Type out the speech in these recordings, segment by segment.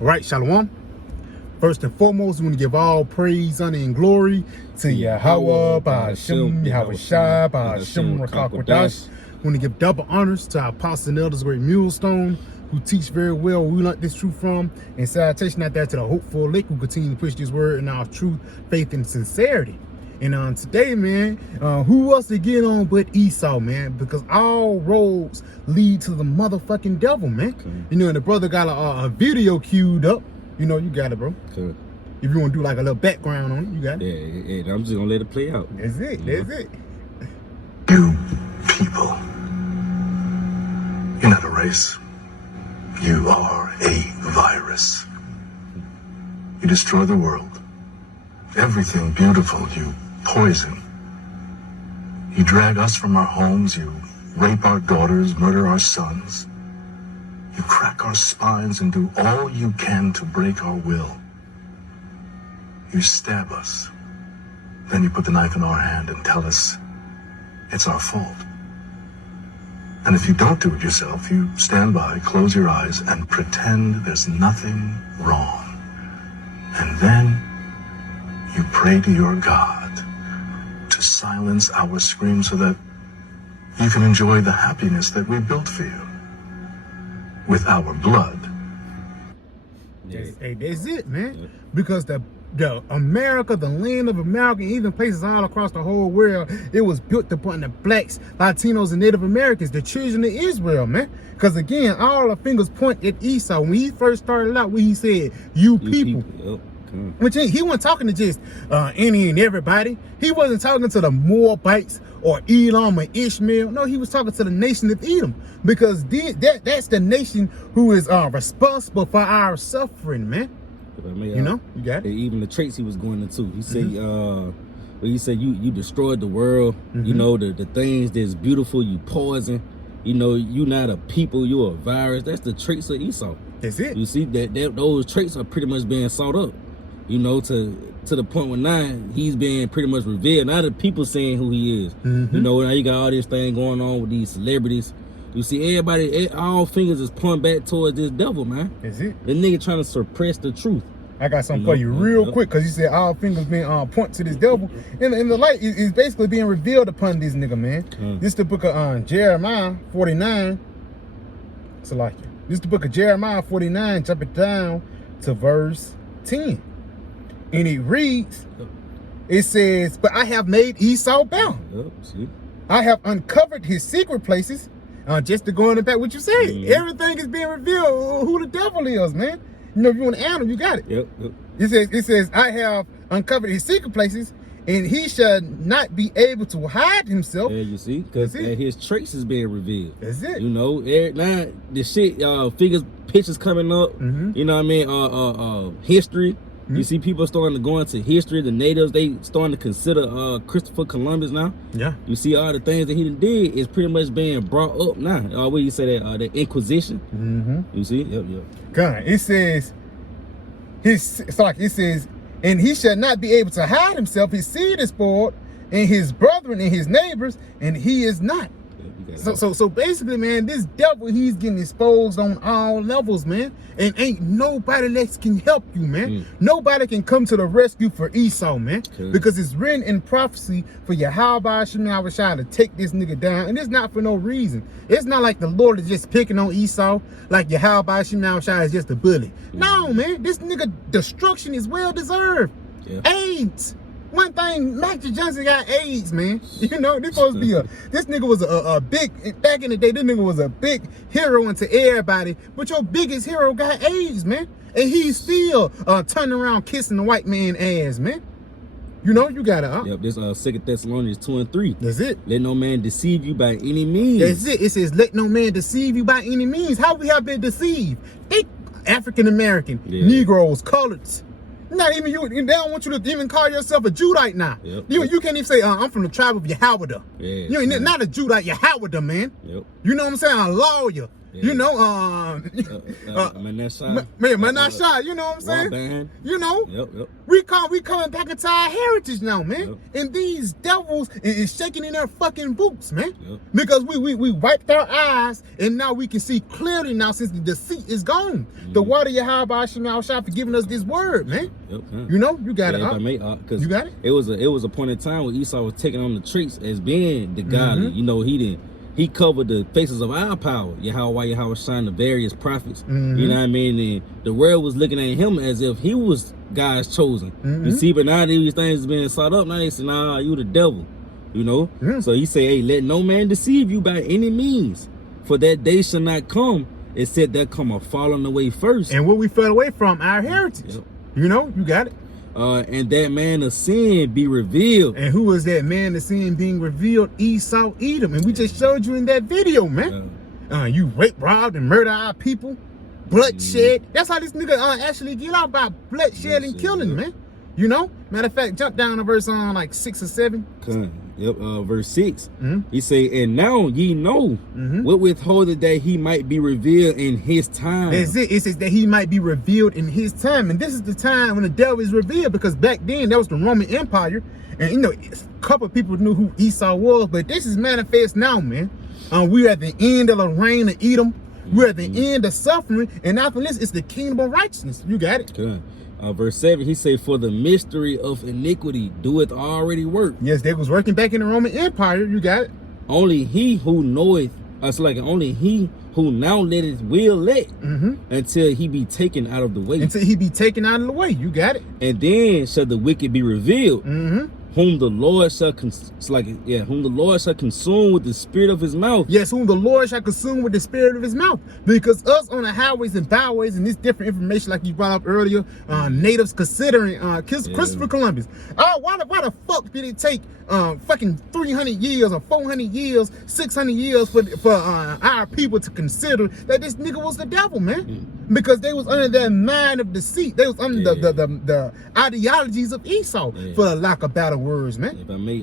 All right, Shalom. First and foremost, we want to give all praise, honor, and glory to Yahweh, Ba'ashem, Yahweh Shai, Ba'ashem, Rakakwadash. We want to give double honors to our apostles and elders, great millstone, who teach very well where we learned this truth from, and salutation out there to the hopeful elect who continue to push this word in our truth, faith, and sincerity. And today, man, who else to get on but Esau, man? Because all roads lead to the motherfucking devil, man. Okay. You know, and the brother got a video queued up. You know, you got it, bro. Okay. If you want to do like a little background on it, you got it. Yeah, I'm just gonna let it play out. That's it. That's it. You people, you're not a race. You are a virus. You destroy the world. Everything beautiful you poison. You drag us from our homes. You rape our daughters, murder our sons. You crack our spines and do all you can to break our will. You stab us. Then you put the knife in our hand and tell us it's our fault. And if you don't do it yourself, you stand by, close your eyes, and pretend there's nothing wrong. And then you pray to your God to silence our screams so that you can enjoy the happiness that we built for you with our blood. Yes. Hey, that's it, man. Yeah. Because the America, the land of America, even places all across the whole world, it was built upon the blacks, Latinos, and Native Americans, the children of Israel, man. Because again, all the fingers point at Esau. When he first started out, when he said, you people. Yep. Which he wasn't talking to just any and everybody. He wasn't talking to the Moabites or Elam or Ishmael. No, he was talking to the nation of Edom, because that's the nation who is responsible for our suffering, man. You know, you got it. Even the traits he was going into. He said, he said you destroyed the world. You know, the things that's beautiful, you poison. You know, you not a people, you a virus. That's the traits of Esau. That's it. You see that those traits are pretty much being sought up. You know, to the point where now he's being pretty much revealed. Now the people saying who he is. You know, now you got all this thing going on with these celebrities. You see, everybody, all fingers is pointing back towards this devil, man. That's it. The nigga trying to suppress the truth. I got something for you real quick, because you said all fingers being point to this devil. And the light is basically being revealed upon this nigga, man. This is the book of Jeremiah 49. So like it. This is the book of Jeremiah 49, jump it down to verse 10. And it reads, it says, but I have made Esau bound. See? I have uncovered his secret places. Just to go in the back, what you said. Everything is being revealed who the devil is, man. You know, if you want to add him, you got it. Yep. It says, I have uncovered his secret places, and he shall not be able to hide himself. Yeah, you see, because his traits is being revealed. That's it. You know, now the shit, figures, pictures coming up. You know what I mean? History. You see people starting to go into history. The natives, they starting to consider Christopher Columbus now. Yeah. You see all the things that he did is pretty much being brought up now. What do you say that? The Inquisition. You see? Yep. God, it says, it says, and he shall not be able to hide himself. His seed is spoiled, and his brethren and his neighbors, and he is not. So basically, man, this devil, he's getting exposed on all levels, man. And ain't nobody that can help you, man. Nobody can come to the rescue for Esau, man. Because it's written in prophecy for Yahweh Ba'ashem Shai to take this nigga down. And it's not for no reason. It's not like the Lord is just picking on Esau, like Yahweh Ba'ashem Shai is just a bully. No, man, this nigga destruction is well deserved. AIDS. One thing, Magic Johnson got AIDS, man. You know, this supposed to be this nigga was a big, back in the day, this nigga was a big hero into everybody, but your biggest hero got AIDS, man. And he's still turning around kissing the white man ass, man. You know, you got it, Yep, this 2 Thessalonians 2 and 3. That's it. Let no man deceive you by any means. That's it. It says, let no man deceive you by any means. How we have been deceived? They African-American, Negroes, coloreds. Not even you. They don't want you to even call yourself a Judite now. You can't even say, I'm from the tribe of Yahweh. You ain't not a Judite, Yahweh, man. You know what I'm saying? A lawyer. You know, Manasseh, you know what I'm saying? Band. You know, Yep. we coming back into our heritage now, man. Yep. And these devils is shaking in their fucking boots, man. Yep. Because we wiped our eyes and now we can see clearly now since the deceit is gone. The water Yahweh Shema Shah for giving us this word, man. Yep. You know, you got If I it. may, because You got it? It was a point in time where Esau was taking on the traits as being the godly. You know, he covered the faces of our power. Yahweh shine the various prophets. You know what I mean? And the world was looking at him as if he was God's chosen. You see, but now these things being sought up. Now they say, nah, you the devil. You know? So he say, hey, let no man deceive you by any means. For that day shall not come. It said there come a falling away first. And what we fell away from, our heritage. Yep. You know, you got it. And that man of sin be revealed. And who was that man of sin being revealed? Esau, Edom. And we just showed you in that video, man. You rape, robbed, and murder our people. Bloodshed. That's how this nigga actually get out, by bloodshed and killing, man. You know? Matter of fact, jump down to verse like 6 or 7. Verse 6. He say, and now ye know what withholdeth that he might be revealed in his time. That's it. It says that he might be revealed in his time. And this is the time when the devil is revealed, because back then that was the Roman Empire. And you know, a couple of people knew who Esau was, but this is manifest now, man. We're at the end of the reign of Edom. We're at the end of suffering. And after this, it's the kingdom of righteousness. You got it. Verse 7, he say, for the mystery of iniquity doeth already work. Yes, they was working back in the Roman Empire. You got it. Only he who knoweth, only he who now letteth will let until he be taken out of the way. Until he be taken out of the way. You got it. And then shall the wicked be revealed, whom the Lord shall whom the Lord shall consume with the spirit of his mouth. Yes, whom the Lord shall consume with the spirit of his mouth. Because us on the highways and byways and this different information like you brought up earlier, natives considering Christopher Columbus. Why the fuck did it take fucking 300 years or 400 years, 600 years for our people to consider that this nigga was the devil, man? Because they was under that mind of deceit. They was under the ideologies of Esau, for lack of better words, man. If I may,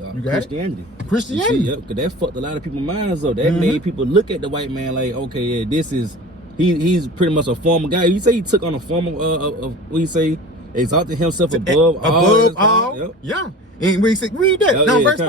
Christianity. Yep, because that fucked a lot of people's minds up. That made people look at the white man like, okay, yeah, this is he's pretty much a former guy. You say he took on a form of what you say, exalted himself above all. Yep. Yeah. And we say, read that.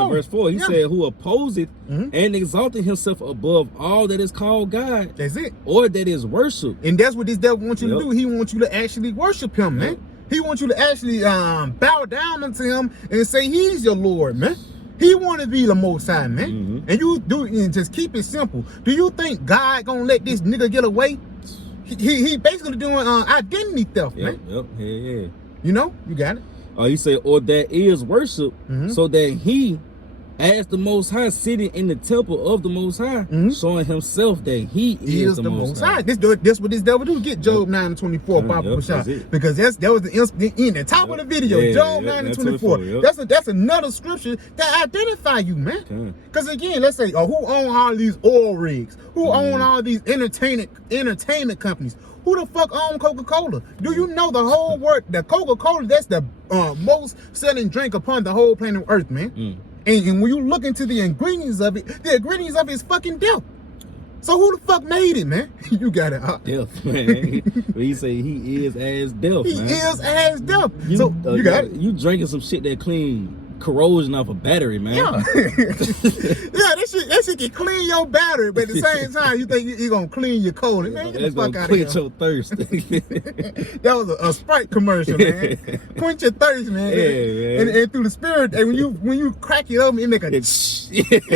Verse 4. He said, who opposeth and exalted himself above all that is called God. That's it. Or that is worship. And that's what this devil wants you to do. He wants you to actually worship him, man. He wants you to actually bow down unto him and say he's your Lord, man. He want to be the Most High, man. And you do, and just keep it simple. Do you think God gonna let this nigga get away? He basically doing identity theft, man. Yeah. You know, you got it. He said, or that is worship, so that he, as the Most High, sitting in the temple of the Most High, showing himself that he is the Most High. This what this devil do. Get Job 9:24, Bible shot, because that was in the top of the video. Job 9:24. That's another scripture that identify you, man. Because again, let's say, who own all these oil rigs? Who own all these entertainment companies? Who the fuck own Coca-Cola? Do you know the whole world? The Coca-Cola, that's the most selling drink upon the whole planet Earth, man. And when you look into the ingredients of it is fucking death. So who the fuck made it, man? You got it. Death, man. He say he is as death, man. He is as death. So you got it. You drinking some shit that clean corrosion off a battery, man. Yeah. That shit can clean your battery, but at the same time, you think you're gonna clean your colon. Man, get the fuck out of here. Quench your thirst. That was a Sprite commercial, man. Quench your thirst, man. Yeah, man. And through the spirit, and when you crack it open, it make a you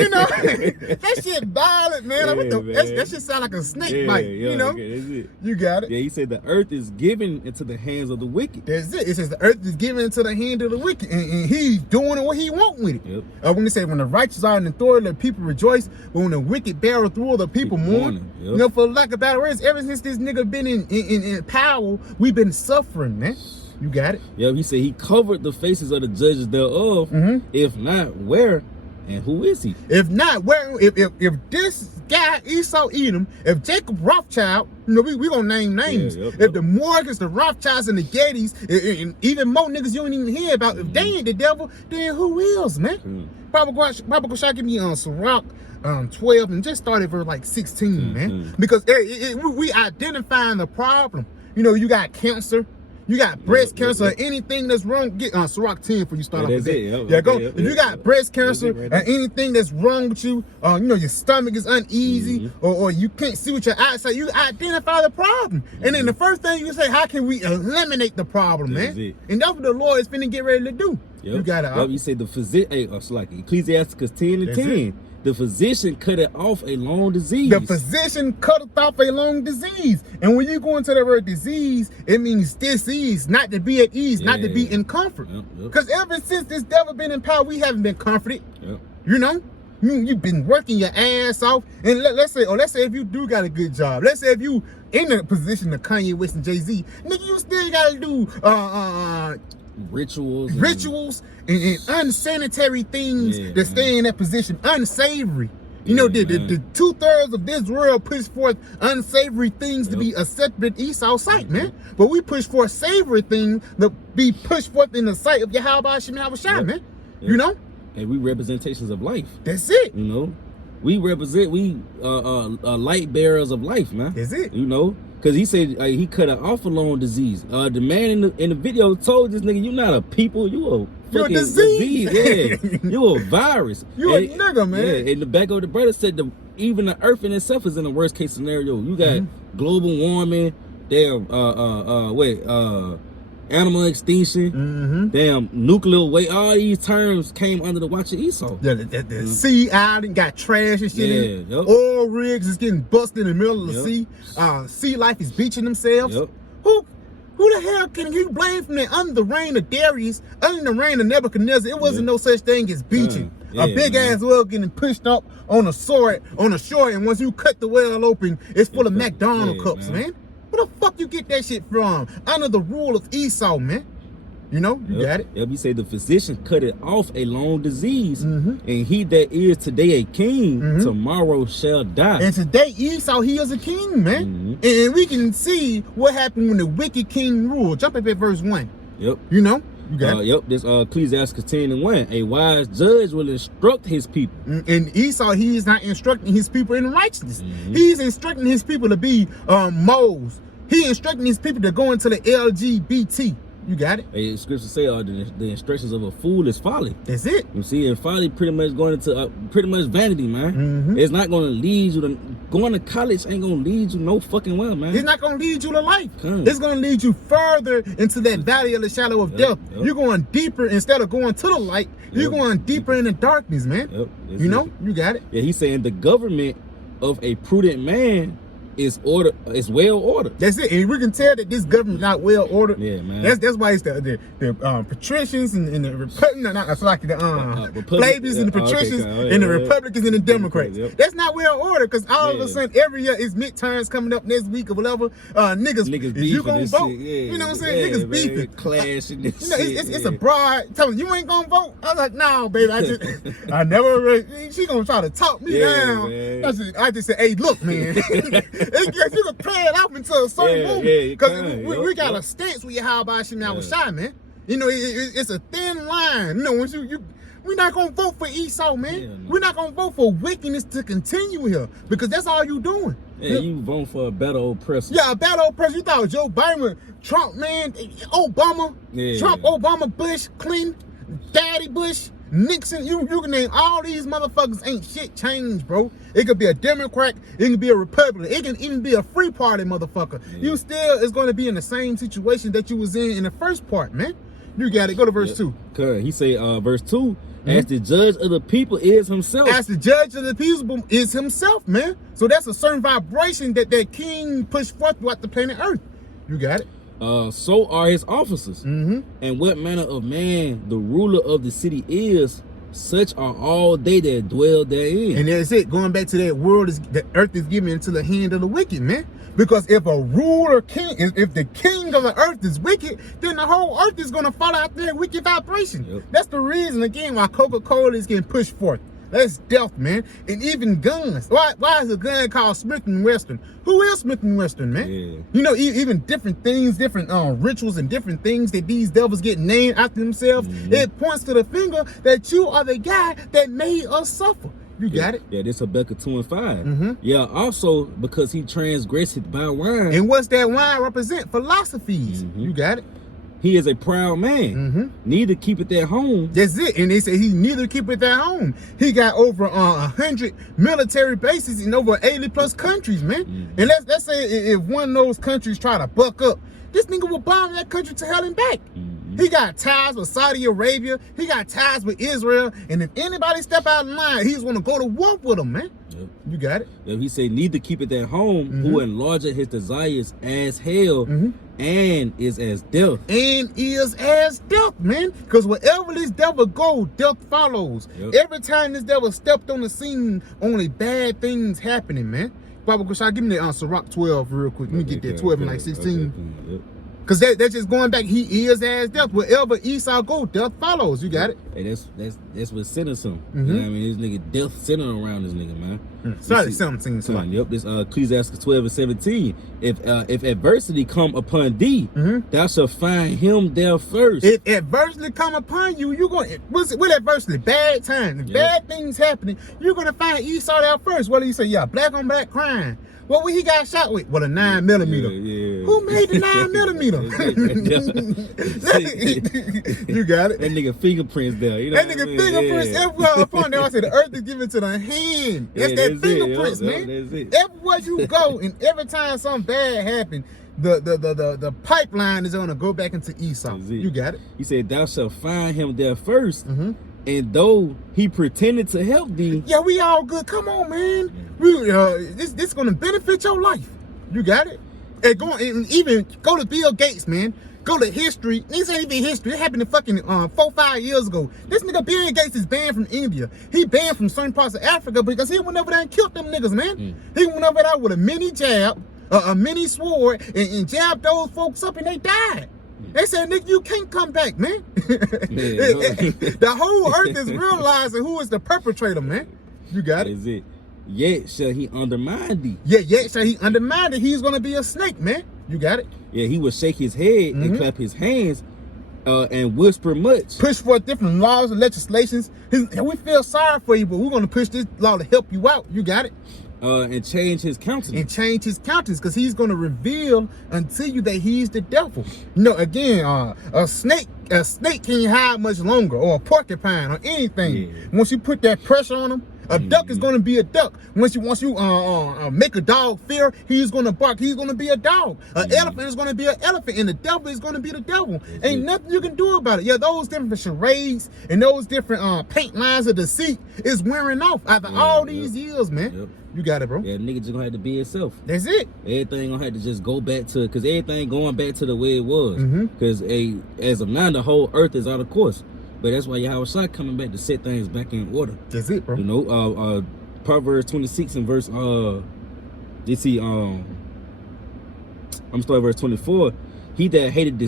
know, that shit violent, man. That shit sound like a snake bite. You know, that's it. You got it. Yeah, he said the earth is given into the hands of the wicked. That's it. It says the earth is given into the hand of the wicked, and he's doing what he want with it. When they say when the righteous are in authority, the people rejoice, but when the wicked bear through, the people mourn. You know, for lack of better words, ever since this nigga been in power, we've been suffering, man. You got it. Yeah, he said he covered the faces of the judges thereof. If not, where and who is he? If not, where? If this guy Esau Edom, if Jacob Rothschild, you know, we gonna name names. If the Morgans, the Rothschilds, and the Gettys, and even more niggas you don't even hear about, if they ain't the devil, then who is, man? Probably Shah give me Sirach 12 and just started verse like 16, man. Because we identifying the problem. You know, you got cancer. You got breast cancer or anything that's wrong. Get Sirach 10 for you start off with that. Go. If you got breast cancer or anything that's wrong with you, you know, your stomach is uneasy or you can't see with your eyesight, you identify the problem. And then the first thing you say, how can we eliminate the problem, man? And that's what the Lord is finna get ready to do. You gotta. You say the physician, like Ecclesiasticus 10 and 10. The physician cut it off a long disease. The physician cut off a long disease. And when you go into the word disease, it means disease, not to be at ease, not to be in comfort. Because ever since this devil been in power, we haven't been comforted. You know? You've been working your ass off. And let's say if you do got a good job. Let's say if you in a position of Kanye West and Jay-Z, nigga, you still gotta do rituals and unsanitary things that stay in that position, unsavory. You know, the 2/3 of this world push forth unsavory things to be accepted in Esau's sight, man. But we push for savory things to be pushed forth in the sight of Yahweh Shemel Shai, man. You know? And we representations of life. That's it. You know? We light bearers of life, man. That's it. You know? Because he said he cut it off a long disease. The man in the video told this nigga, "You're not a people, you a fucking disease. Yeah, you a virus. You a nigga, man." Yeah, and the back of the brother said even the earth in itself is in a worst case scenario. You got global warming, damn, animal extinction, damn, nuclear waste. All these terms came under the watch of Esau. Yeah, the sea island got trash and shit. Oil rigs is getting busted in the middle of the sea. Sea life is beaching themselves. Who the hell can you blame from that? Under the reign of Darius, under the reign of Nebuchadnezzar, it wasn't no such thing as beaching. A big ass well getting pushed up on a shore, and once you cut the well open, it's full of McDonald's cups, man. Where the fuck you get that shit from? Under the rule of Esau, man. You know, you got it. You say the physician cut it off a long disease, and he that is today a king, tomorrow shall die. And today Esau, he is a king, man. And we can see what happened when the wicked king ruled. Jump up at verse 1. You know, you got it. This Ecclesiastes 10 and 1. A wise judge will instruct his people. And Esau, he is not instructing his people in righteousness. He's instructing his people to be moles. He instructing his people to go into the LGBT. You got it. A scripture say the instructions of a fool is folly. That's it. You see, and folly pretty much going into pretty much vanity, man. It's not going to lead you to going to college. Ain't going to lead you no fucking well, man. It's not going to lead you to life. It's going to lead you further into that valley of the shadow of death. You're going deeper instead of going to the light. You're going deeper in the darkness, man. You know, you got it. Yeah, he's saying the government of a prudent man is well ordered. That's it. And we can tell that this government not well ordered. Yeah, man. That's why it's the patricians and the Republicans, Flavians and the patricians and the Republicans and the Democrats. That's not well ordered, because all of a sudden every year is midterms coming up next week or whatever. Niggas beefing, you gonna vote? You know what I'm saying? Niggas beefing, clashing. You know, it's a broad telling you ain't gonna vote. I was like, no, baby, I never. She gonna try to talk me down. I just said, hey, look, man. You can play it out into a certain movie, because we got a stance with Yahweh Shemel Shai, man. You know, it's a thin line. You know, once we're not gonna vote for Esau, man. We're not gonna vote for wickedness to continue here, because that's all you doing. Yeah, you vote for a better oppressor. Yeah, a better oppressor. You thought Joe Biden, Trump, man, Obama, Trump, Obama, Bush, Clinton, Daddy Bush, Nixon, you can name all these motherfuckers. Ain't shit changed, bro. It could be a Democrat, it can be a Republican, it can even be a free party motherfucker. You still is going to be in the same situation that you was in the first part, man. You got it. Go to verse 2. He say verse 2, as the judge of the people is himself. As the judge of the people is himself, man. So that's a certain vibration that king pushed forth throughout the planet Earth. You got it. So are his officers. And what manner of man the ruler of the city is, such are all they that dwell therein. And that's it. Going back to that world, the earth is given into the hand of the wicked, man. Because if a ruler king, if the king of the earth is wicked, then the whole earth is going to fall out there wicked vibration. That's the reason, again, why Coca-Cola is getting pushed forth. That's death, man. And even guns. Why is a gun called Smith & Wesson? Who is Smith & Wesson, man? You know, even different things, different rituals and different things that these devils get named after themselves. It points to the finger that you are the guy that made us suffer. You got it. Yeah, this Habakkuk 2:5. Yeah, also because he transgressed by wine. And what's that wine represent? Philosophies. You got it. He is a proud man. Neither keepeth at home. That's it. And they say he neither keep it at home. He got over 100 military bases in over 80 plus countries, man. And let's say if one of those countries try to buck up, this nigga will bomb that country to hell and back. He got ties with Saudi Arabia. He got ties with Israel. And if anybody step out of line, he's going to go to war with them, man. Yep. You got it. Yep, he said, neither keepeth at home, who enlargeth his desires as hell, and is as death. And is as death, man. Because wherever this devil go, death follows. Yep. Every time this devil stepped on the scene, only bad things happening, man. Baba Kushai, give me that Sirach 12 real quick. Let me get that 12 and like 16. Yep. Because that's just going back. He is as death. Wherever Esau go, death follows. You got it? Hey, that's what centers him. You know what I mean? This nigga death centering around this nigga, man. Sorry, 17. Sorry. Yep, this Ecclesiastes 12:17. If adversity come upon thee, thou shalt find him there first. If adversity come upon you, you're going to, what adversity? Bad times, bad things happening, you're going to find Esau there first. What do you say? Yeah, black on black crime. What he got shot with? Well, a 9mm. Yeah. Who made the 9mm? You got it. That nigga fingerprints there. You know That nigga fingerprints everywhere upon there. I said the earth is given to the hand. That's that fingerprints, man. That's it. Everywhere you go, and every time something bad happens, the pipeline is gonna go back into Esau. You got it. He said, "Thou shalt find him there first, and though he pretended to help thee." Yeah, we all good. Come on, man. This gonna benefit your life. You got it. And even go to Bill Gates, man. Go to history. This ain't even history. It happened fucking 4-5 years ago. This nigga Bill Gates is banned from India. He banned from certain parts of Africa because he went over there and killed them niggas, man. He went over there with a mini jab, a mini sword, and jabbed those folks up, and they died. They said, nigga, you can't come back, man. The whole earth is realizing who is the perpetrator, man. You got it. Is it? Yet shall he undermine thee. Yeah, yet shall he undermine it. He's gonna be a snake, man. You got it. Yeah, he will shake his head and clap his hands and whisper much. Push for different laws and legislations. We feel sorry for you, but we're gonna push this law to help you out. You got it. And change his countenance. And change his countenance, because he's going to reveal unto you that he's the devil. You know, again, a snake can't hide much longer, or a porcupine, or anything. Yeah. Once you put that pressure on him, a duck is going to be a duck. Once you make a dog fear, he's going to bark. He's going to be a dog. An elephant is going to be an elephant, and the devil is going to be the devil. Ain't nothing you can do about it. Yeah, those different charades and those different paint lines of deceit is wearing off after all these years, man. Yep. You got it, bro. Yeah, nigga just gonna have to be itself. That's it. Everything gonna have to just go back to, cause everything going back to the way it was. Cause as of now, the whole earth is out of course. But that's why Yahweh Shai coming back to set things back in order. That's it, bro. You know, Proverbs 26 and verse I'm starting verse 24. He that hated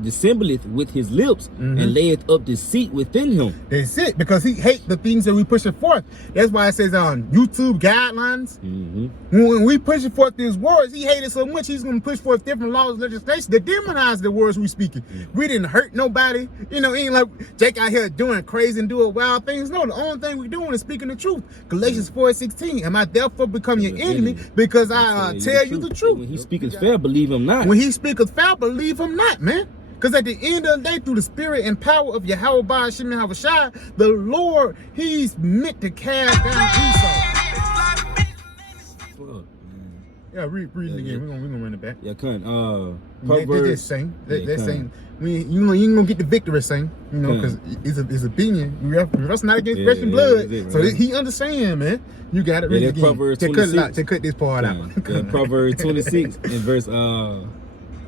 dissembleth with his lips and layeth up deceit within him. That's it, because he hates the things that we pushing forth. That's why it says on YouTube guidelines, when we pushing forth these words, he hated so much he's gonna push forth different laws and legislation that demonize the words we speaking. We didn't hurt nobody, you know. Ain't like Jake out here doing crazy and doing wild things. No, the only thing we doing is speaking the truth. Galatians 4:16. Am I therefore become your enemy because I tell you the truth? When he speaketh fair, believe him not. When he speaketh foul, believe him not, man. Because at the end of the day, through the spirit and power of Yahweh Ba'ashim Yahweh Shai, the Lord, he's meant to cast down Esau. Yeah, read it again. We're gonna run it back. Yeah, cunt. They just sing. They sing. You ain't gonna get the victory, sing. You know, because it's opinion. That's not against flesh and blood. So he understand, man. You got it. Read it again. Proverbs 26. To cut this part out. Proverbs 26 and verse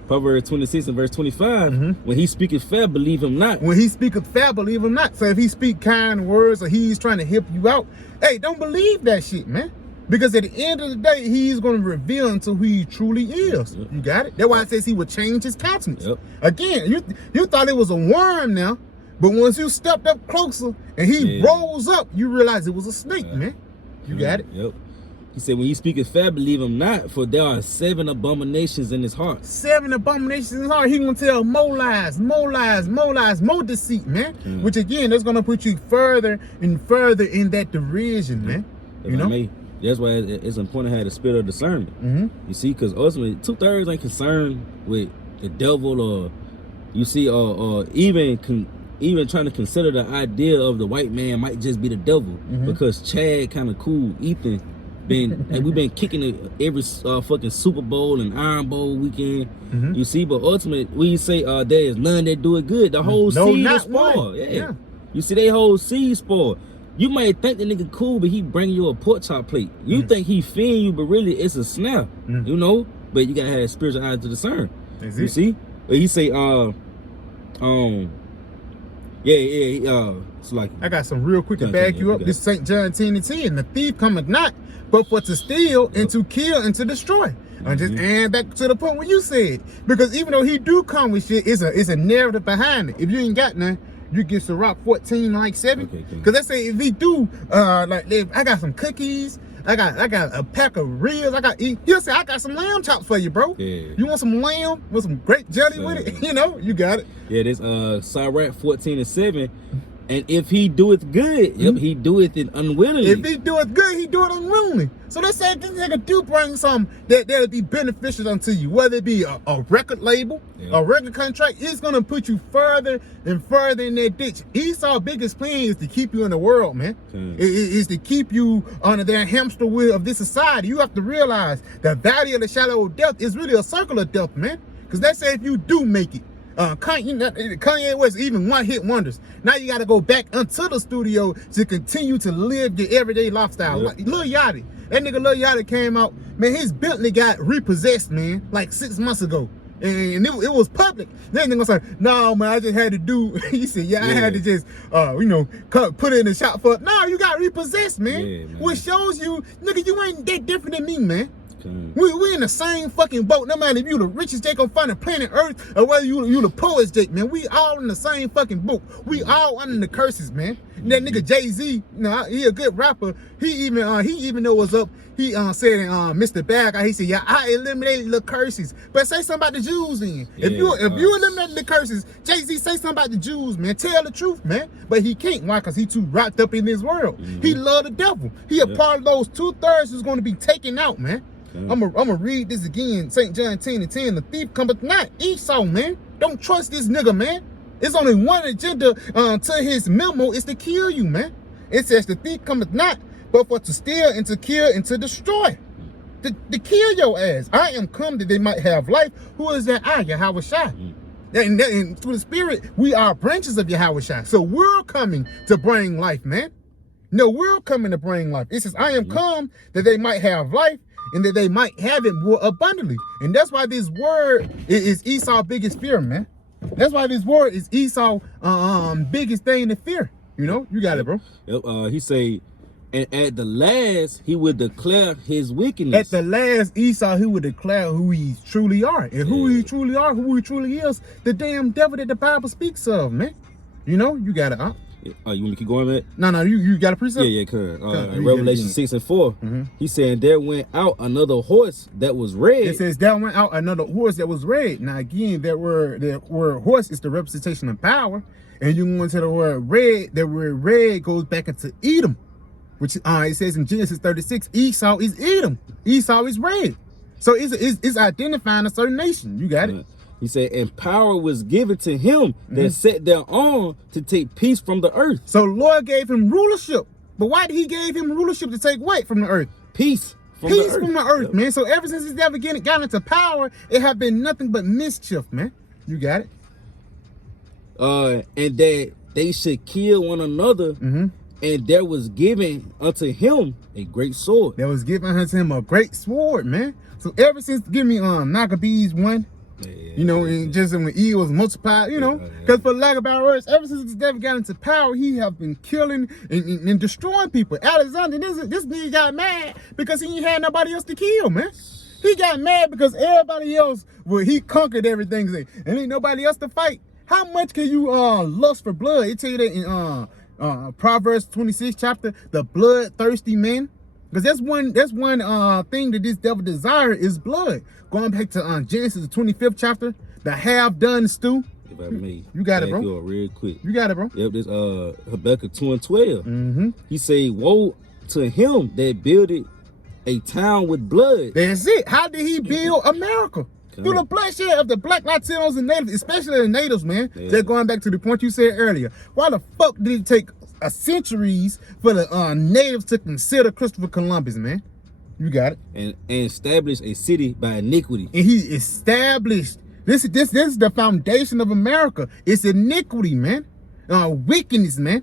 Proverbs 26 and verse 25. When he speaketh fair, believe him not. When he speaketh fair, believe him not. So if he speak kind words or he's trying to help you out, hey, don't believe that shit, man. Because at the end of the day, he's going to reveal unto who he truly is. You got it? That's why it says he would change his countenance. Again, you thought it was a worm now, but once you stepped up closer and he rose up, you realize it was a snake, man. You got it? He said, when he speaketh fair, believe him not, for there are 7 abominations in his heart. 7 abominations in his heart. He gonna tell more lies, more lies, more lies, more deceit, man. Which again, that's gonna put you further and further in that derision, man. You know? That's why it's important to have the spirit of discernment. You see, because ultimately 2/3 ain't concerned with the devil, or you see, or even trying to consider the idea of the white man might just be the devil, because Chad kind of cool, Ethan and we've been kicking it every fucking Super Bowl and Iron Bowl weekend. You see, but ultimately we say there is none that do it good. The whole seed is spoiled. Yeah. You see, they whole seed spoiled. You might think the nigga cool, but he bring you a pork chop plate. You think he feeding you, but really it's a snare. You know, but you gotta have spiritual eyes to discern. You see, but he say it's like, I got some real quick to back you up. This St. John 10:10. The thief cometh not, but for to steal and to kill and to destroy. And just and back to the point where you said, because even though he do come with shit, it's a narrative behind it. If you ain't got none, you get Sirach 14:7. Because let's say if he do, I got some cookies, I got a pack of ribs, he'll say, I got some lamb chops for you, bro. You want some lamb with some grape jelly with it? You know, you got it. Yeah, this Sirach 14:7. And if he doeth good, he doeth it unwillingly. If he doeth good, he do it unwillingly. So let's say this nigga do bring something that'll be beneficial unto you, whether it be a record label, a record contract, it's gonna put you further and further in that ditch. Esau's biggest plan is to keep you in the world, man. It is to keep you under their hamster wheel of this society. You have to realize the valley of the shadow of death is really a circle of death, man. Because let's say if you do make it, Kanye West, even one-hit wonders. Now you got to go back into the studio to continue to live your everyday lifestyle. Like Lil Yachty, that nigga Lil Yachty came out, man, his Bentley got repossessed, man, like 6 months ago. And it was public. That nigga was like, no, man, I just had to do, he said, I had to just, put it in the shop for, no, you got repossessed, man. Which shows you, nigga, you ain't that different than me, man. We in the same fucking boat, no matter if you the richest Jake on the planet Earth or whether you the poorest Jake, man. We all in the same fucking boat. We all under the curses, man. That nigga Jay-Z, he a good rapper. He even know what's up. He said in Mr. Bad Guy, he said, I eliminated the curses. But say something about the Jews then. If you eliminate the curses, Jay-Z say something about the Jews, man. Tell the truth, man. But he can't. Why? Because he too wrapped up in this world. He love the devil. He a part of those 2/3 who's going to be taken out, man. I'm gonna read this again. St. John 10:10. The thief cometh not, Esau, man. Don't trust this nigga, man. It's only one agenda to his memo is to kill you, man. It says the thief cometh not, but for to steal and to kill and to destroy. To kill your ass. I am come that they might have life. Who is that? I, Yahweh Shai. And through the Spirit, we are branches of Yahweh Shai. So we're coming to bring life, man. No, we're coming to bring life. It says, I am come that they might have life, and that they might have it more abundantly. And that's why this word is Esau's biggest fear, man. That's why this word is Esau's biggest thing to fear. You know, you got it, bro. He say, and at the last, he would declare his wickedness. At the last, Esau, he would declare who he truly are. And who he truly are, who he truly is, the damn devil that the Bible speaks of, man. You know, you got it, huh? You want me to keep going with it? No, you got a precept? Yeah, cuz. Revelation 6:4, he said, there went out another horse that was red. It says, there went out another horse that was red. Now, again, that word horse is the representation of power. And you go into the word red, that word red goes back into Edom, which it says in Genesis 36, Esau is Edom. Esau is red. So it's identifying a certain nation. You got it. He said, and power was given to him that sat thereon to take peace from the earth. So Lord gave him rulership. But why did he give him rulership to take what from the earth? Peace from the earth, man. So ever since he's ever got into power, it have been nothing but mischief, man. You got it. And that they should kill one another. And there was given unto him a great sword. There was given unto him a great sword, man. So ever since, give me Maccabees 1. You know, and just when E was multiplied, you know, because for lack of better words, ever since the devil got into power, he have been killing and destroying people. Alexander, this nigga got mad because he ain't had nobody else to kill, man. He got mad because everybody else, he conquered everything, and ain't nobody else to fight. How much can you lust for blood? It tell you that in Proverbs 26 chapter, the bloodthirsty men Because that's one thing that this devil desire is blood. Going back to Genesis, the 25th chapter, the half done stew. If I may, You got it, bro. you up real quick. You got it, bro. Yep, this Habakkuk 2:12. Mm-hmm. He say, "Woe to him that builded a town with blood." That's it. How did he build America? Through the bloodshed of the black Latinos and natives, especially the natives, man. Yeah. They're going back to the point you said earlier. Why the fuck did it take centuries for the natives to consider Christopher Columbus, man? You got it. And establish a city by iniquity. And he established this is the foundation of America. It's iniquity, man. Wickedness, man.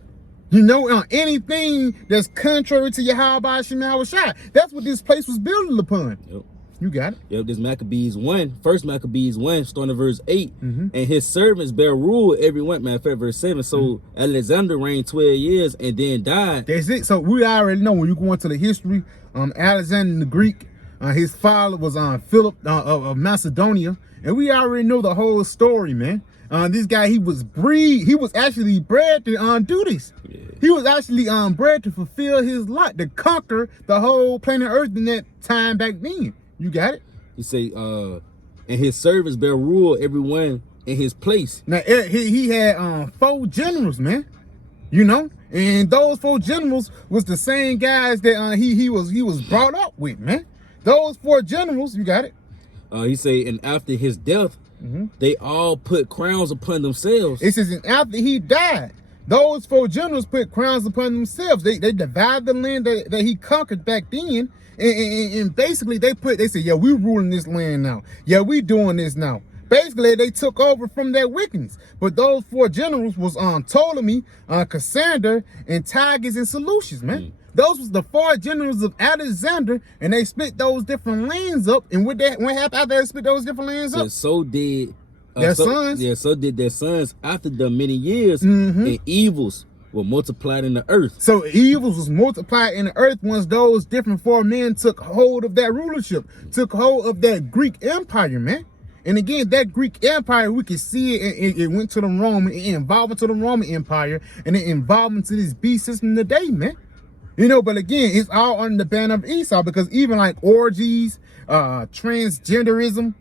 You know, anything that's contrary to Yahweh Shem Shai. That's what this place was built upon. Yep. You got it. Yep, this Maccabees 1, first Maccabees 1, starting at verse 8. Mhm. And his servants bear rule every one. Matter of fact, verse 7. So Alexander reigned 12 years and then died. That's it. So we already know when you go into the history, Alexander the Greek, his father was Philip of Macedonia, and we already know the whole story, man. This guy, he was actually bred to do this. Yeah. He was actually bred to fulfill his lot, to conquer the whole planet Earth in that time back then. You got it? He say, and his servants bear rule every one in his place. Now he had 4 generals, man. You know, and those 4 generals was the same guys that he was brought up with, man. Those 4 generals, you got it. He say, and after his death, they all put crowns upon themselves. It says, and after he died, those 4 generals put crowns upon themselves. They divided the land that he conquered back then, and basically they said, yeah, we ruling this land now. Yeah, we doing this now. Basically, they took over from their wickedness. But those 4 generals was Ptolemy, Cassander, and Tigris and Seleucus, man. Those was the 4 generals of Alexander, and they split those different lands up. And what happened after they split those different lands up? So did Their sons. Yeah, so did their sons after the many years, and evils were multiplied in the earth. So evils was multiplied in the earth once those different 4 men took hold of that rulership, took hold of that Greek empire, man. And again, that Greek empire, we can see it went to the Roman, it evolved into the Roman Empire, and it evolved into this beast system today, man. You know, but again, it's all under the banner of Esau, because even like orgies, transgenderism,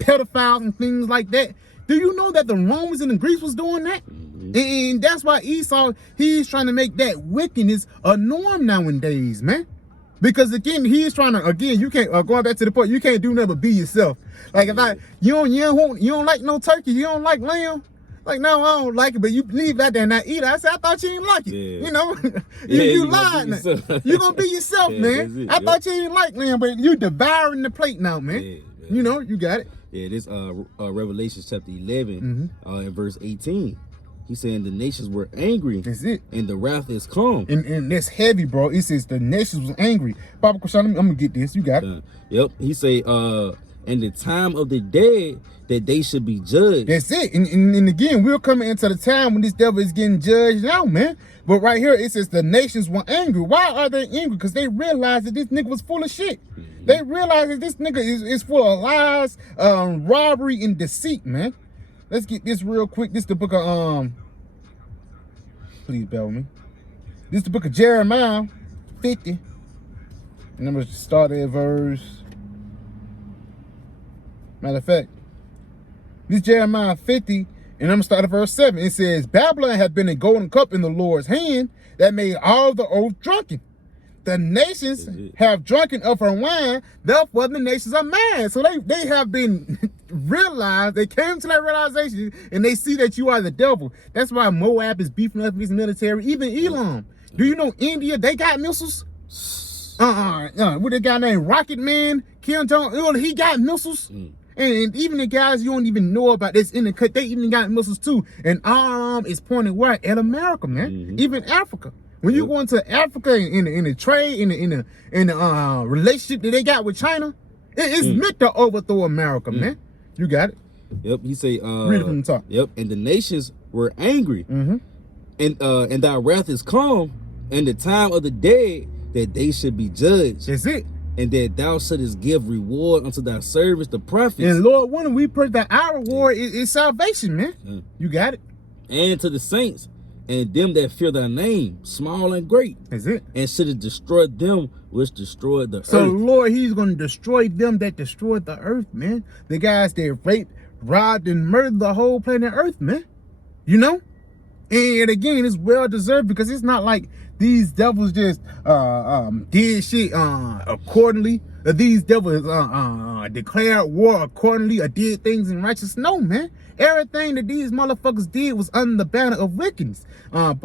pedophiles and things like that. Do you know that the Romans and the Greeks was doing that? And that's why Esau, he's trying to make that wickedness a norm nowadays, man. Because again, he's trying to, you can't, going back to the point, you can't do nothing but be yourself. Like if you don't like no turkey, you don't like lamb. Like, no, I don't like it, but you leave that there and not eat it. I said, I thought you didn't like it. Yeah. You know, Yeah, you you lied. You're going to be yourself, Yeah, man. that's it, I thought you didn't like lamb, but you devouring the plate now, man. Yeah. You know, you got it. Yeah, this Revelation chapter 11, in verse 18. He's saying the nations were angry. That's it. And the wrath is calm. And that's heavy, bro. It says the nations was angry. Baba Kushan, I'm going to get this. You got it. Yep. He say, in the time of the dead, that they should be judged. That's it. And again, we're coming into the time when this devil is getting judged now, man. But right here, it says the nations were angry. Why are they angry? Because they realized that this nigga was full of shit. They realized that this nigga is full of lies, robbery, and deceit, man. Let's get this real quick. This is the book of, please bear with me. This is the book of Jeremiah 50. And I'm going to start at verse, matter of fact, this is Jeremiah 50, and I'm going to start at verse 7. It says, Babylon had been a golden cup in the Lord's hand that made all the earth drunken. The nations have drunken of her wine, therefore the nations are mad. So they have been realized, they came to that realization, and they see that you are the devil. That's why Moab is beefing up his military, even Elam. Do you know India, they got missiles? With a guy named Rocket Man, Kim Jong-un, he got missiles. And even the guys you don't even know about this in the cut, they even got missiles too. And our arm is pointing where? At America, man. Even Africa. When you go into Africa in the trade, in the relationship that they got with China, it's meant to overthrow America, man. You got it. Yep. He say, read it from the top. Yep. And the nations were angry, and thy wrath is calm, and the time of the dead that they should be judged. That's it. And that thou shouldest give reward unto thy servants, the prophets. And Lord, when we pray that our reward is salvation, man. You got it. And to the saints and them that fear thy name, small and great, That's it. and should have destroyed them which destroyed the So earth. Lord, he's going to destroy them that destroyed the earth, man. The guys that raped, robbed, and murdered the whole planet Earth, man. You know? And again, it's well deserved because it's not like these devils just did shit accordingly. These devils declared war accordingly or did things in righteousness. No, man. Everything that these motherfuckers did was under the banner of wickedness.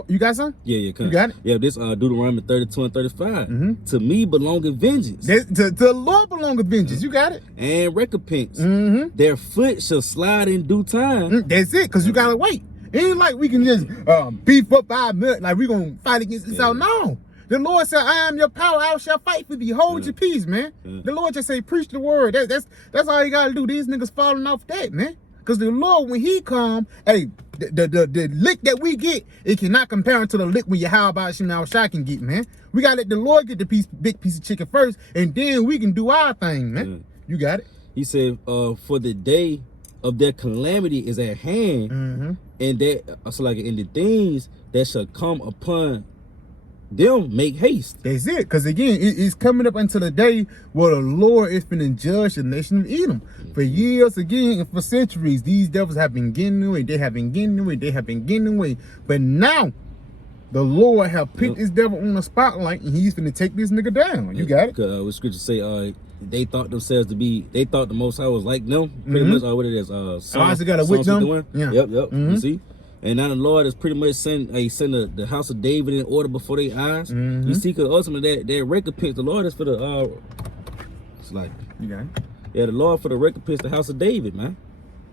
You got some? Yeah, You got it? Yeah, this Deuteronomy 32 and 35. To me belongeth vengeance To the Lord belongeth vengeance. You got it? and recompense. Mm-hmm. Their foot shall slide in due time. That's it, because you gotta wait. It ain't like we can just beef up our nut like we gonna fight against this out. No. The Lord said, I am your power, I shall fight for thee. Hold your peace, man. The Lord just say, preach the word. That's all you gotta do. These niggas falling off that, man. Because the Lord, when he come, hey, the lick that we get, it cannot compare to the lick when Yahweh Shemel Shai can get, man. We gotta let the Lord get the big piece of chicken first, and then we can do our thing, man. You got it? He said, for the day of their calamity is at hand, and that and the things that shall come upon them make haste. That's it. Because again, it's coming up until the day where the Lord is finna judge the nation of Edom. For years again and for centuries, these devils have been getting away. They have been getting away. They have been getting away. But now, the Lord have picked this devil on the spotlight, and he's finna take this nigga down. You got it? What scripture say? They thought themselves to be. They thought the Most High was like them. Pretty much. What it is? Psalms gotta whip them. Yeah. Yep. You see. And now the Lord is pretty much send the house of David in order before their eyes. You see, because ultimately that recompense, the Lord is for the it's like You got it? yeah, the Lord for the recompense the house of David, man.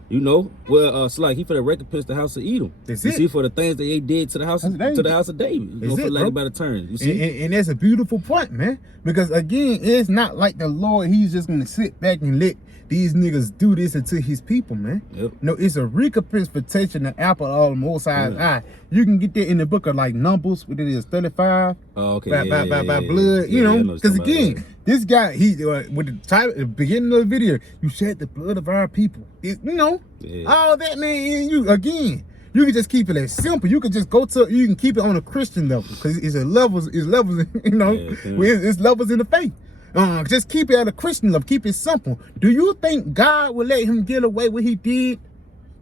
You know, well, it's like he for the recompense the house of Edom. That's you it. see, for the things that they did to the house of David. You know, for lack of better terms. You see, and that's a beautiful point, man. Because again, it's not like the Lord, he's just gonna sit back and let these niggas do this unto his people, man. Yep. No, it's a recompense for touching the apple of all the Most High's eye. You can get that in the book of like Numbers, what it is, 35. Oh, okay. By blood, you know. Because again, this guy, he with the title, the beginning of the video, you shed the blood of our people. You know, all that, man. And you again, you can just keep it as simple. You can just go to, you can keep it on a Christian level because it's levels, you know, it's levels in the faith. Just keep it at a Christian level. Keep it simple. Do you think God will let him get away what he did?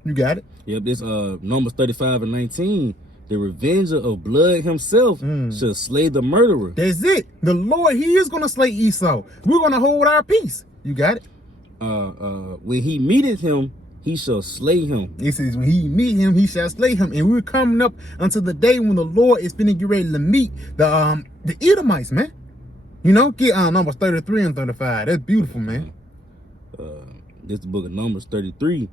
You got it? Yep, this Numbers 35 and 19. The revenger of blood himself shall slay the murderer. That's it. The Lord, he is going to slay Esau. We're going to hold our peace. You got it? When he meeteth him, he shall slay him. It says, when he meet him, he shall slay him. And we're coming up until the day when the Lord is finna get ready to meet the Edomites, man. You know, get Numbers 33 and 35. That's beautiful, man. This is the book of Numbers 33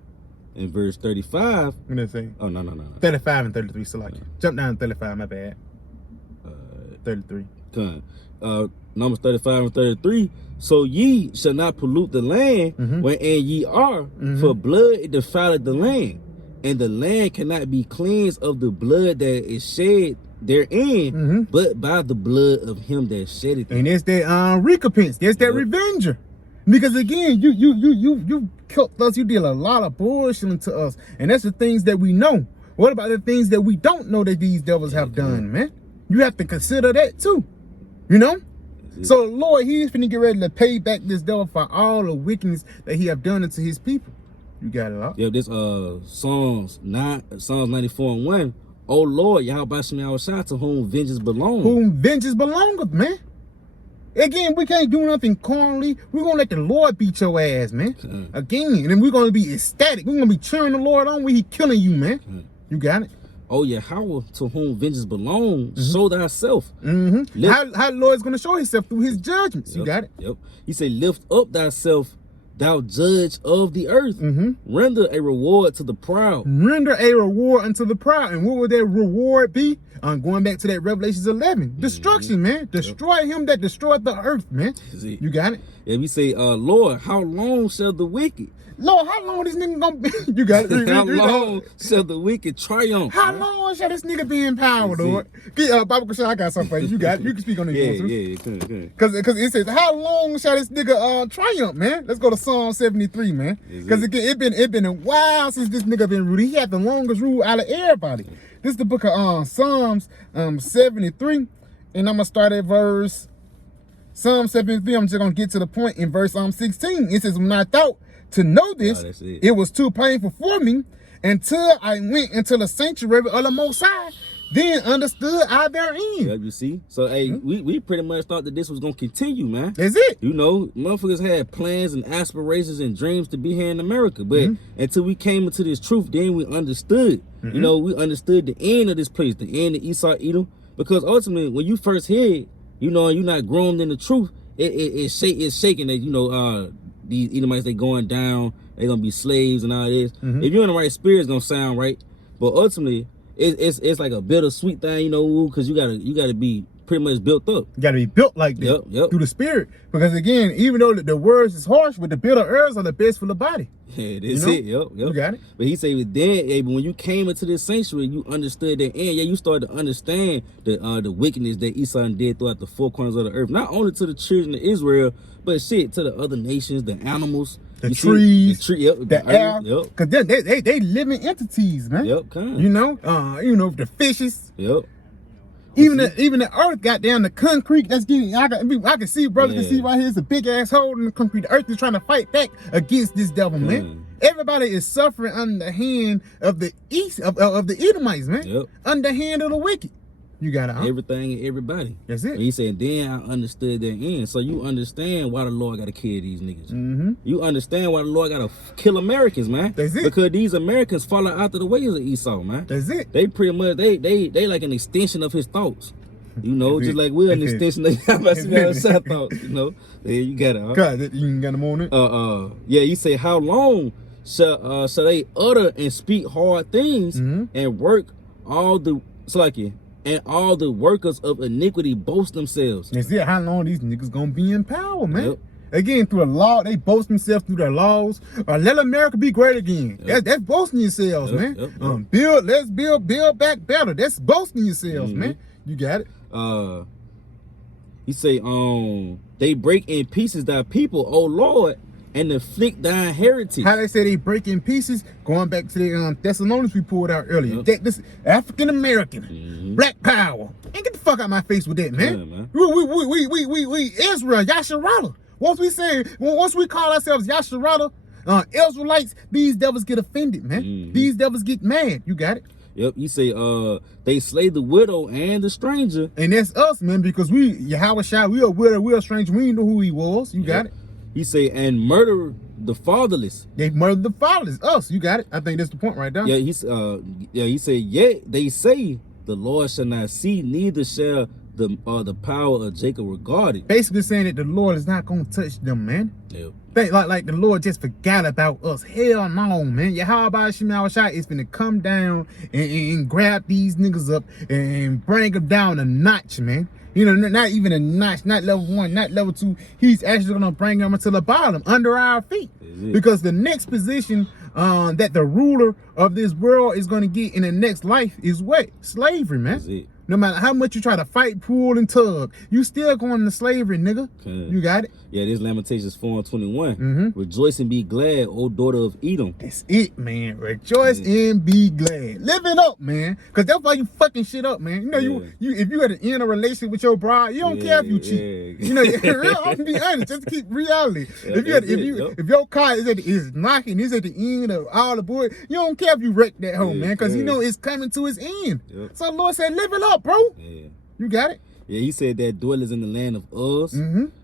and verse 35. What did it say? Oh, no. 35 and 33, so like, jump down to 35, my bad. 33. Numbers 35 and 33. So ye shall not pollute the land wherein ye are, for blood defileth the land, and the land cannot be cleansed of the blood that is shed therein, but by the blood of him that shed it. And it's that recompense. There's that revenger. Because again, you killed us. You did a lot of bullshit to us, and that's the things that we know. What about the things that we don't know that these devils have done, man? You have to consider that too. You know. So Lord, he's finna get ready to pay back this devil for all the wickedness that he have done unto his people. You got it up. Yeah, this Psalms 94 and 1. O Lord, Yahweh Shemel Shai, to whom vengeance belongs. Whom vengeance belongeth, man. Again, we can't do nothing carnally. We're gonna let the Lord beat your ass, man. Again, and then we're gonna be ecstatic. We're gonna be cheering the Lord on when he killing you, man. You got it? Oh Yahweh, to whom vengeance belongs, show thyself. How the Lord's gonna show himself through his judgments. You got it? Yep. He said, lift up thyself, thou judge of the earth. Render a reward to the proud. Render a reward unto the proud. And what would that reward be? Going back to that Revelations 11. Destruction, man. Destroy him that destroyed the earth, man. You got it? Yeah, we say, Lord, how long shall the wicked? Lord, how long this nigga gonna be? You got it? How long shall the wicked triumph? How long shall this nigga be in power, Lord? Baba Kushan, I got something for you. You got it. You can speak on it. Good. Because it says, how long shall this nigga triumph, man? Let's go to Psalm 73, man. Because again, it been a while since this nigga been ruled. He had the longest rule out of everybody. This is the book of Psalms 73, and I'm gonna start at verse Psalm 73. I'm just gonna get to the point in verse 16. It says, when I thought to know this, it was too painful for me until I went into the sanctuary of the Most High. Then understood I therein. Yeah, you see? So, hey, we pretty much thought that this was going to continue, man. That's it. You know, motherfuckers had plans and aspirations and dreams to be here in America. But until we came into this truth, then we understood. You know, we understood the end of this place, the end of Esau, Edom. Because ultimately, when you first hear it, you know, and you're not groomed in the truth, it's shaking that, you know, these Edomites, they going down, they going to be slaves and all this. If you're in the right spirit, it's going to sound right. But ultimately, it's like a bittersweet thing, you know, because you gotta be pretty much built up. You gotta be built like that through the spirit. Because again, even though the words is harsh, but the bitter herbs are the best for the body. Yeah, that's it. Yep. You got it. But he said then, when you came into this sanctuary, you understood that, and you started to understand the wickedness that Esau did throughout the four corners of the earth, not only to the children of Israel, but shit to the other nations, the animals. The trees, the air, because they living entities, man. Yep, kind. You know, the fishes. Yep. Even the earth got down the concrete. That's getting. I can see, brothers can see right here. It's a big ass hole in the concrete. The earth is trying to fight back against this devil, man. Everybody is suffering under the hand of the of the Edomites, man. Yep. Under the hand of the wicked. You got it. Everything and everybody. That's it. And he said, then I understood their end. So you understand why the Lord got to kill these niggas. You understand why the Lord got to kill Americans, man. That's it. Because these Americans follow after the ways of Esau, man. That's it. They pretty much, they like an extension of his thoughts. You know, just like we're an extension of his thoughts, you know. Yeah, you got it. God, you got them on it? Yeah, you say, how long shall they utter and speak hard things and work all the, and all the workers of iniquity boast themselves. That's it. How long these niggas gonna be in power, man? Yep. Again, through the law, they boast themselves through their laws. Let America be great again. That's boasting yourselves, man. Let's build back better. That's boasting yourselves, man. You got it. You say, they break in pieces thy people, O Lord, and afflict thy heritage. How they say they break in pieces, going back to the Thessalonians we pulled out earlier. This African American, black power. Ain't get the fuck out my face with that, man. Yeah, man. We Israel, Yasharala. Once we call ourselves Yasharala, Israelites, these devils get offended, man. These devils get mad. You got it. Yep, you say they slay the widow and the stranger. And that's us, man, because Yahweh Shai, we a widow, we a stranger, we didn't know who he was. You got it. He say, and murder the fatherless. They murdered the fatherless. Us, you got it. I think that's the point right there. Yeah, he said, yet they say the Lord shall not see, neither shall the power of Jacob regard it. Basically saying that the Lord is not gonna touch them, man. Yep. Like the Lord just forgot about us. Hell no, man. Yahweh Shai is finna come down and grab these niggas up and bring them down a notch, man. You know, not even a notch, not level 1, not level 2. He's actually gonna bring them to the bottom, under our feet. Because the next position that the ruler of this world is gonna get in the next life is what? Slavery, man. No matter how much you try to fight, pull, and tug, you still going into slavery, nigga. You got it? Yeah, this Lamentations 4:21. Rejoice and be glad, O daughter of Edom. That's it, man. Rejoice and be glad. Live it up, man. Because that's why you fucking shit up, man. You know, you if you had to end a relationship with your bride, you don't care if you cheat. You know, I'm gonna be honest, just to keep reality. If your car is knocking, is at the end of all the boy, you don't care if you wreck that home, man. Because you know it's coming to its end. So the Lord said, live it up, bro. You got it? Yeah, he said that dwellers in the land of Uz.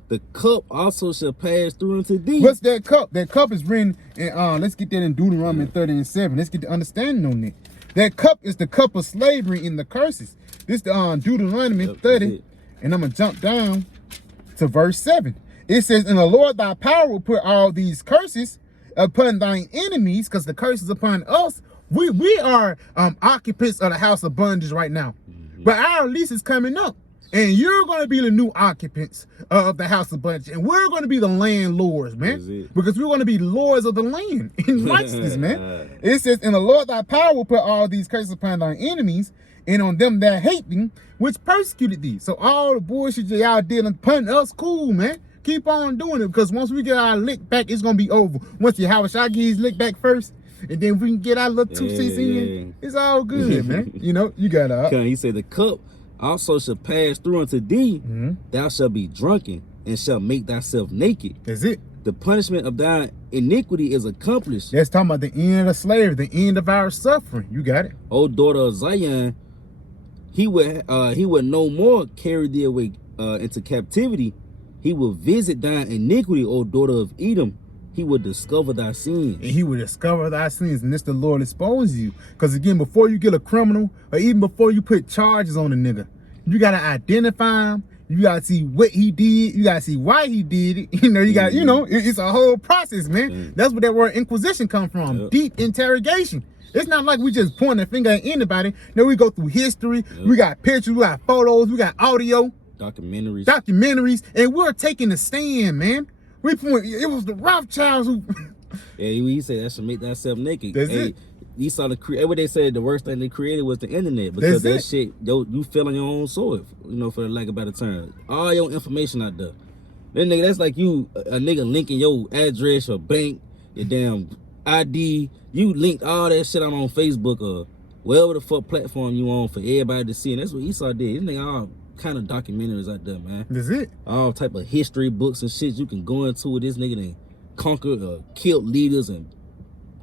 The cup also shall pass through into thee. What's that cup? That cup is written in, let's get that in Deuteronomy 30:7. Let's get the understanding on that. That cup is the cup of slavery in the curses. This the Deuteronomy 30. And I'm going to jump down to verse 7. It says, and the Lord thy power will put all these curses upon thine enemies, because the curse is upon us. We are occupants of the house of bondage right now. But our lease is coming up. And you're going to be the new occupants of the house of bondage. And we're going to be the landlords, man. Because we're going to be lords of the land in righteousness, man. It says, and the Lord thy power will put all these curses upon thine enemies, and on them that hate thee, which persecuted thee. So all the bullshit y'all did upon us, cool, man. Keep on doing it, because once we get our lick back, it's going to be over. Once Yahweh Shai get his lick back first, and then we can get our little 2 cents in. It's all good, man. You know, you got to. He said the cup also shall pass through unto thee. Thou shalt be drunken and shalt make thyself naked. That's it. The punishment of thy iniquity is accomplished. That's talking about the end of slavery, the end of our suffering. You got it. O daughter of Zion, he would no more carry thee away into captivity. He will visit thine iniquity, O daughter of Edom. He will discover thy sins. And he will discover thy sins, and this the Lord exposes you. Because again, before you get a criminal, or even before you put charges on a nigga, you gotta identify him. You gotta see what he did. You gotta see why he did it. You know, you got, you know, it's a whole process, man. That's where that word inquisition come from. Deep interrogation. It's not like we just point a finger at anybody. No, we go through history. We got pictures, we got photos, we got audio. Documentaries. And we're taking a stand, man. It was the Rothschilds who... Yeah, he said that should make thyself naked. That's it. You saw what they said, the worst thing they created was the internet, because that shit, you fell on your own sword, you know, for lack of a better term. All your information out there. That nigga, that's like you, a nigga linking your address, your bank, your damn ID. You linked all that shit out on Facebook or wherever the fuck platform you on for everybody to see. And that's what Esau did. This nigga all kind of documentaries out there, man. That's it. All type of history books and shit you can go into with this nigga and conquer, killed leaders and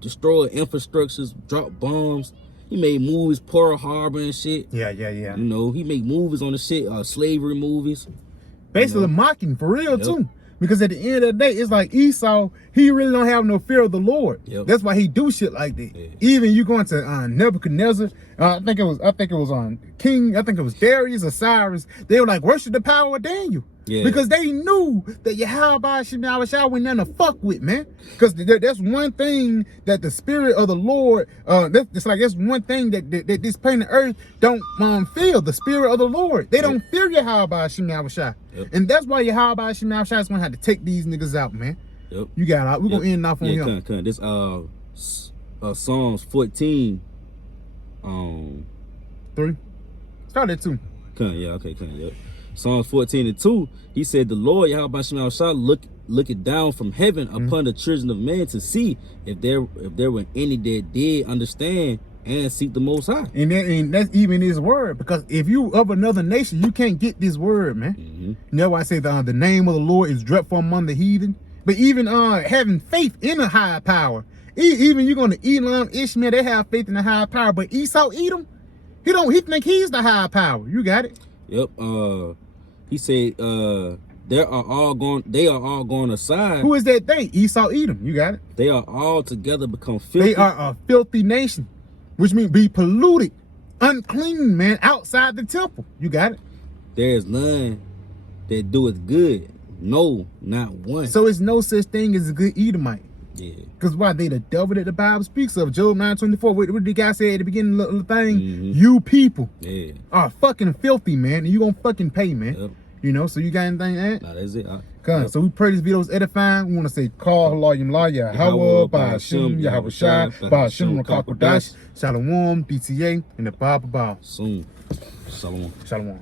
destroy infrastructures, drop bombs. He made movies, Pearl Harbor and shit. Yeah. You know, he made movies on the shit, slavery movies. Basically mocking, for real, too. Because at the end of the day, it's like Esau, he really don't have no fear of the Lord. That's why he do shit like that. Even you going to Nebuchadnezzar, I think it was on King, I think it was Darius or Cyrus. They were like, worship the power of Daniel. Because they knew that Yahweh Shemaiah wasn't nothing to fuck with, man. Because that's one thing that the spirit of the Lord, that's one thing that this planet Earth don't feel, the spirit of the Lord. They don't fear Yahweh Shemaiah. And that's why Yahweh Shemaiah is going to have to take these niggas out, man. You got it. We're going to end off on him. This Psalms 14. 3. Start at 2. Psalms 14:2, he said, the Lord Yahweh Shemaiah shall look it down from heaven upon the children of men to see if there were any that did understand and seek the Most High. And that's even his word, because if you of another nation, you can't get this word, man. You know why I say the name of the Lord is dreadful among the heathen. But even having faith in a higher power, even you're going to Elam, Ishmael, they have faith in a higher power. But Esau, Edom, he think he's the higher power. You got it. He said, they are all going aside. Who is that thing? Esau, Edom. You got it. They are all together become filthy. They are a filthy nation, which means be polluted, unclean, man, outside the temple. You got it. There is none that doeth good. No, not one. So it's no such thing as a good Edomite. Because why? They the devil that the Bible speaks of. Job 9:24. What did the guy say at the beginning of the thing? You people are fucking filthy, man. And you gonna fucking pay, man. You know, so you got anything to add? Nah, that's it. So we pray this video is edifying. We want to say, Call Halayim La Yahweh, Ba'ashim, Yahweh Shai, Ba'ashim, Rakakodash, Shalom, DTA, and the Bible Bow. Soon. Shalom. Shalom.